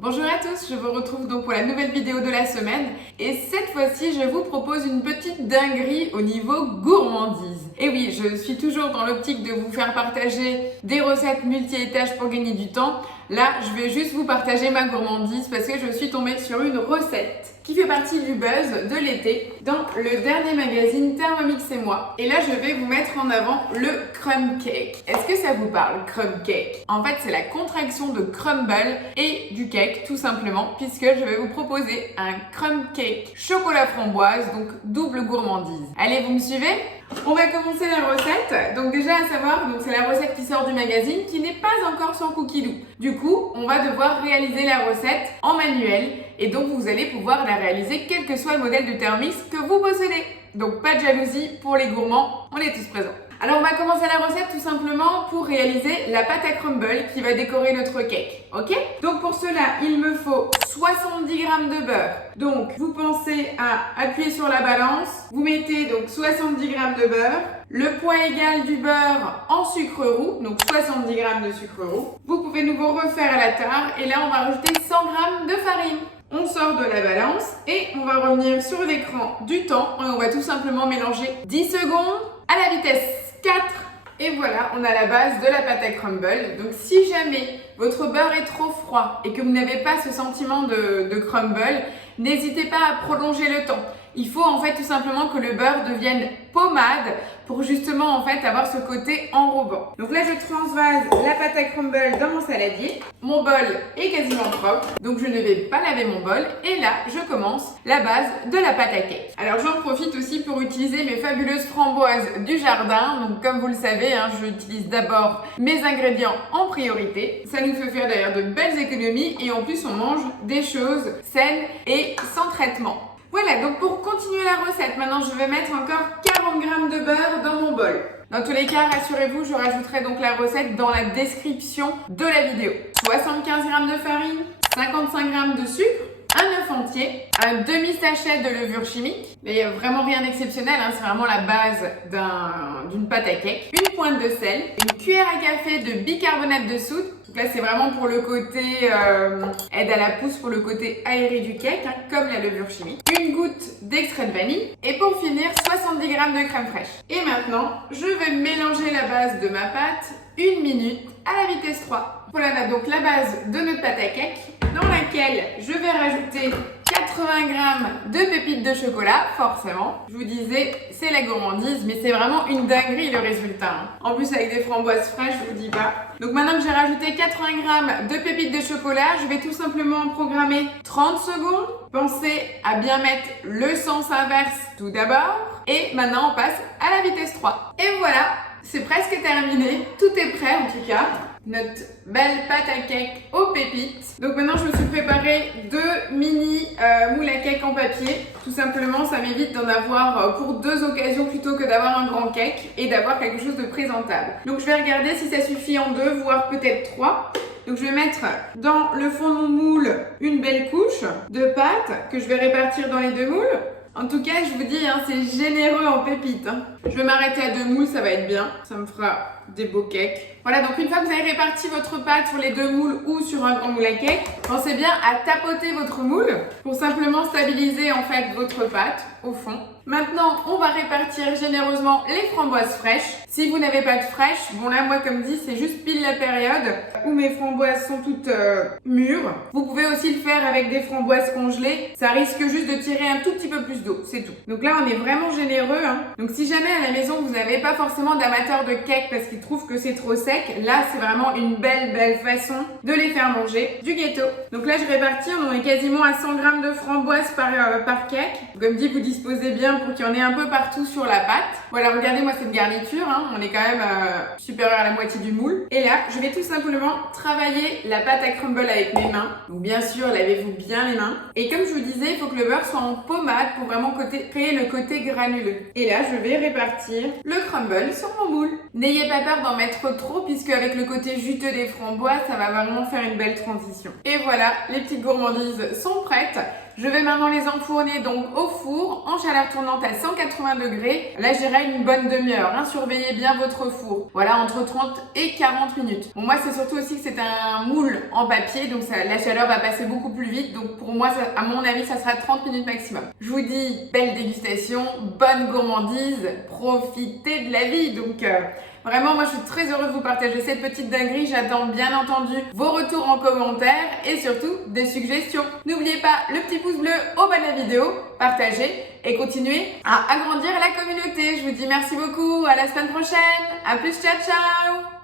Bonjour à tous, je vous retrouve donc pour la nouvelle vidéo de la semaine et cette fois-ci je vous propose une petite dinguerie au niveau gourmandise. Et oui, je suis toujours dans l'optique de vous faire partager des recettes multi-étages pour gagner du temps. Là, je vais juste vous partager ma gourmandise parce que je suis tombée sur une recette qui fait partie du buzz de l'été dans le dernier magazine Thermomix et moi. Et là, je vais vous mettre en avant le crumb cake. Est-ce que ça vous parle, crumb cake? En fait, c'est la contraction de crumble et du cake, tout simplement, puisque je vais vous proposer un crumb cake chocolat framboise, donc double gourmandise. Allez, vous me suivez? On va commencer la recette. Donc déjà à savoir, donc c'est la recette qui sort du magazine qui n'est pas encore sur Cookie Dough. Du coup, on va devoir réaliser la recette en manuel et donc vous allez pouvoir la réaliser quel que soit le modèle de Thermomix que vous possédez. Donc pas de jalousie pour les gourmands, on est tous présents. Alors on va commencer la recette tout simplement pour réaliser la pâte à crumble qui va décorer notre cake, ok? Donc pour cela, il me faut 70 g de beurre. Donc vous pensez à appuyer sur la balance, vous mettez donc 70 g de beurre, le poids égal du beurre en sucre roux, donc 70 g de sucre roux. Vous pouvez nouveau refaire à la tare et là on va rajouter 100 g de farine. On sort de la balance et on va revenir sur l'écran du temps et on va tout simplement mélanger 10 secondes à la vitesse 4 et voilà, on a la base de la pâte à crumble. Donc si jamais votre beurre est trop froid et que vous n'avez pas ce sentiment de crumble, n'hésitez pas à prolonger le temps. Il faut en fait tout simplement que le beurre devienne pommade pour justement en fait avoir ce côté enrobant. Donc là je transvase la pâte à crumble dans mon saladier. Mon bol est quasiment propre, donc je ne vais pas laver mon bol. Et là je commence la base de la pâte à cake. Alors j'en profite aussi pour utiliser mes fabuleuses framboises du jardin. Donc comme vous le savez, j'utilise d'abord mes ingrédients en priorité. Ça nous fait faire d'ailleurs de belles économies et en plus on mange des choses saines et sans traitement. Voilà, donc pour continuer la recette, maintenant je vais mettre encore 40 g de beurre dans mon bol. Dans tous les cas, rassurez-vous, je rajouterai donc la recette dans la description de la vidéo. 75 g de farine, 55 g de sucre, un œuf entier, un demi-sachet de levure chimique. Mais il n'y a vraiment rien d'exceptionnel, c'est vraiment la base d'une pâte à cake. Une pointe de sel, une cuillère à café de bicarbonate de soude. Donc là, c'est vraiment pour le côté aide à la pousse, pour le côté aéré du cake, comme la levure chimique. Une goutte d'extrait de vanille. Et pour finir, 70 g de crème fraîche. Et maintenant, je vais mélanger la base de ma pâte 1 minute à la vitesse 3. Voilà donc la base de notre pâte à cake, dans laquelle je vais rajouter 80 g de pépites de chocolat, forcément. Je vous disais, c'est la gourmandise, mais c'est vraiment une dinguerie le résultat. En plus avec des framboises fraîches, je vous dis pas. Donc maintenant que j'ai rajouté 80 g de pépites de chocolat, je vais tout simplement programmer 30 secondes. Pensez à bien mettre le sens inverse tout d'abord. Et maintenant on passe à la vitesse 3. Et voilà, c'est presque terminé. Tout est prêt en tout cas. Notre belle pâte à cake aux pépites. Donc maintenant je me suis préparé 2 mini moules à cake en papier. Tout simplement ça m'évite d'en avoir pour 2 occasions plutôt que d'avoir un grand cake et d'avoir quelque chose de présentable. Donc je vais regarder si ça suffit en 2 voire peut-être 3. Donc je vais mettre dans le fond de mon moule une belle couche de pâte que je vais répartir dans les 2 moules. En tout cas, je vous dis, c'est généreux en pépites. Je vais m'arrêter à 2 moules, ça va être bien. Ça me fera des beaux cakes. Voilà, donc une fois que vous avez réparti votre pâte sur les 2 moules ou sur un grand moule à cake, pensez bien à tapoter votre moule pour simplement stabiliser en fait votre pâte au fond. Maintenant, on va répartir généreusement les framboises fraîches. Si vous n'avez pas de fraîches, bon là, moi comme dit, c'est juste pile la période où mes framboises sont toutes mûres. Vous pouvez aussi le faire avec des framboises congelées. Ça risque juste de tirer un tout petit peu plus d'eau, c'est tout. Donc là, on est vraiment généreux. Donc si jamais à la maison, vous n'avez pas forcément d'amateurs de cake parce qu'ils trouvent que c'est trop sec, là, c'est vraiment une belle façon de les faire manger du gâteau. Donc là, je répartis, on est quasiment à 100 g de framboises par cake. Comme dit, vous disposez bien pour qu'il y en ait un peu partout sur la pâte. Voilà, regardez-moi cette garniture, on est quand même supérieur à la moitié du moule. Et là, je vais tout simplement travailler la pâte à crumble avec mes mains. Donc bien sûr, lavez-vous bien les mains. Et comme je vous disais, il faut que le beurre soit en pommade pour vraiment créer le côté granuleux. Et là, je vais répartir le crumble sur mon moule. N'ayez pas peur d'en mettre trop puisque avec le côté juteux des framboises, ça va vraiment faire une belle transition. Et voilà, les petites gourmandises sont prêtes. Je vais maintenant les enfourner donc au four en chaleur tournante à 180 degrés. Là, j'irai une bonne demi-heure. Surveillez bien votre four. Voilà, entre 30 et 40 minutes. Bon, moi, c'est surtout aussi que c'est un moule en papier, donc la chaleur va passer beaucoup plus vite. Donc pour moi, à mon avis, ça sera 30 minutes maximum. Je vous dis, belle dégustation, bonne gourmandise, profitez de la vie. Donc vraiment, moi, je suis très heureuse de vous partager cette petite dinguerie. J'attends bien entendu vos retours en commentaire et surtout des suggestions. N'oubliez pas le petit pouce bleu au bas de la vidéo, partagez et continuez à agrandir la communauté. Je vous dis merci beaucoup, à la semaine prochaine. À plus, ciao ciao.